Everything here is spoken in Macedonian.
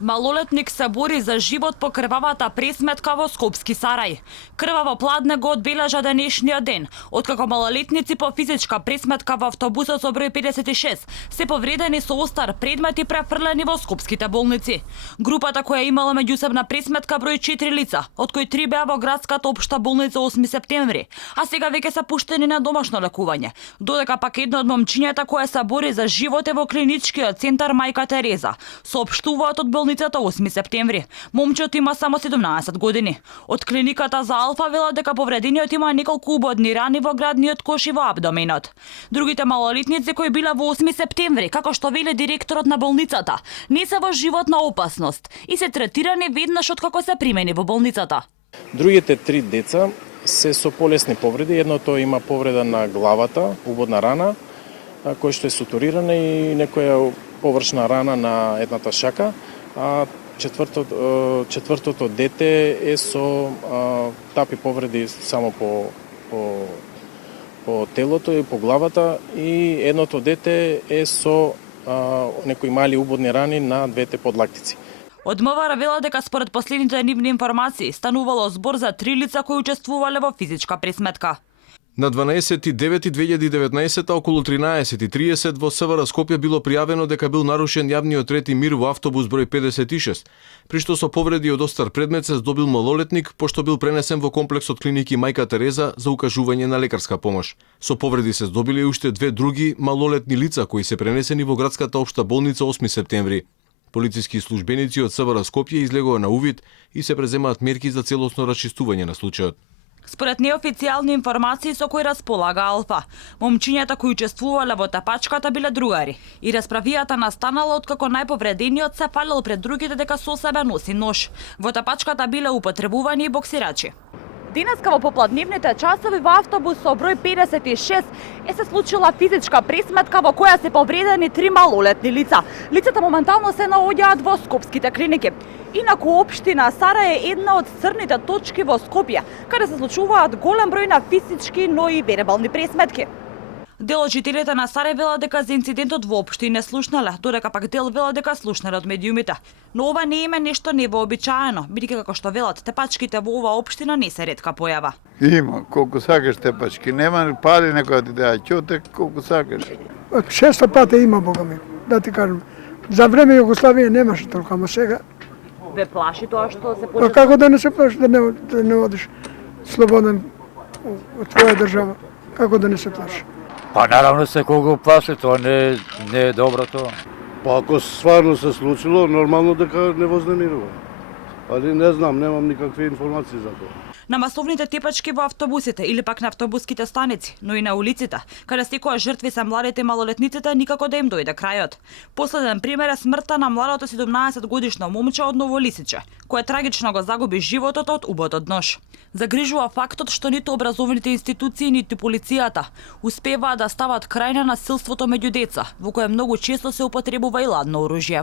Малолетник се бори за живот по крвавата пресметка во Скопски Сарај. Крваво пладне го одбележа денешниот ден, откако малолетници по физичка пресметка во автобусот со број 56 се повредени со остар предмет и префрлени во скопските болници. Групата која имала меѓусебна пресметка број 4 лица, од кои 3 беа во градската општа болница 8 септември, а сега веќе се пуштени на домашно лекување, додека пак едно од момчињата која се бори за живот е во клиничкиот центар Мајка Тереза, соопштуваат од болницата 8 септември. Момчето има само 17 години. Од клиниката за Алфа велат дека повредениот има неколку убодни рани во градниот кош и во абдоменот. Другите малолетници кои биле во 8 септември, како што вели директорот на болницата, не се во животна опасност и се третирани веднаш откако се примени во болницата. Другите 3 деца се со полесни повреди. Едното има повреда на главата, убодна рана, која што е сутурирана и некоја површна рана на едната шака, а четвртото дете е со тапи повреди само по телото и по главата, и едното дете е со некои мали убодни рани на двете подлактици. Од МВР вела дека според последните нивни информации станувало збор за 3 лица кои учествувале во физичка пресметка. На 12.9.2019 околу 13.30 во СВР Скопје било пријавено дека бил нарушен јавниот ред и мир во автобус број 56, при што со повреди од остар предмет се здобил малолетник, пошто бил пренесен во комплексот клиники Мајка Тереза за укажување на лекарска помош. Со повреди се здобили уште 2 други малолетни лица кои се пренесени во градската општа болница 8 септември. Полициски службеници од СВР Скопје излегува на увид и се преземаат мерки за целосно расчистување на случајот. Според неофицијални информации со кои располага Алфа, момчињата кои учествувале во тапачката биле другари и расправијата настанала откако најповредениот се фалел пред другите дека со себе носи нож. Во тапачката биле употребувани и боксирачи. Денеска во попладневните часови во автобус со број 56 се случила физичка пресметка во која се повредени 3 малолетни лица. Лицата моментално се наоѓаат во скопските клиники. Инаку општина Сарај е една од црните точки во Скопје, каде се случуваат голем број на физички, но и вербални пресметки. Дел од жителите на Сарај вела дека за инцидентот воопшто не слушнале, додека пак дел вела дека слушнале од медиумите. Но ова не е нешто невообичаено, бидејќи како што велат, тепачките во оваа општина не се ретка појава. Има, колку сакаш тепачки, нема пари некоја ти даја, ќоте колку сакаш. 600 пати има, бога ми, да ти кажам. За време Југославија немаше толку, ама сега. Ве плаши тоа што се А како да не се плаши, да не одиш слободен од твоја држава? Како да не се плаши? Па наравно се кого плаши, тоа не е добро тоа. Па ако стварно се случило, нормално дека не вознемирува. Али не знам, немам никакви информации за тоа. На масовните тепачки во автобусите или пак на автобуските станици, но и на улиците, каде секоја жртви се младите и малолетниците, никако да им дојде крајот. Последен пример е смртта на младото 17-годишно момче од Новолисиче, кое трагично го загуби животот од убот од нож. Загрижува фактот што ниту образовните институции, ниту полицијата успеваат да стават крај на насилството меѓу деца, во кое многу често се употребува и ладно оружје.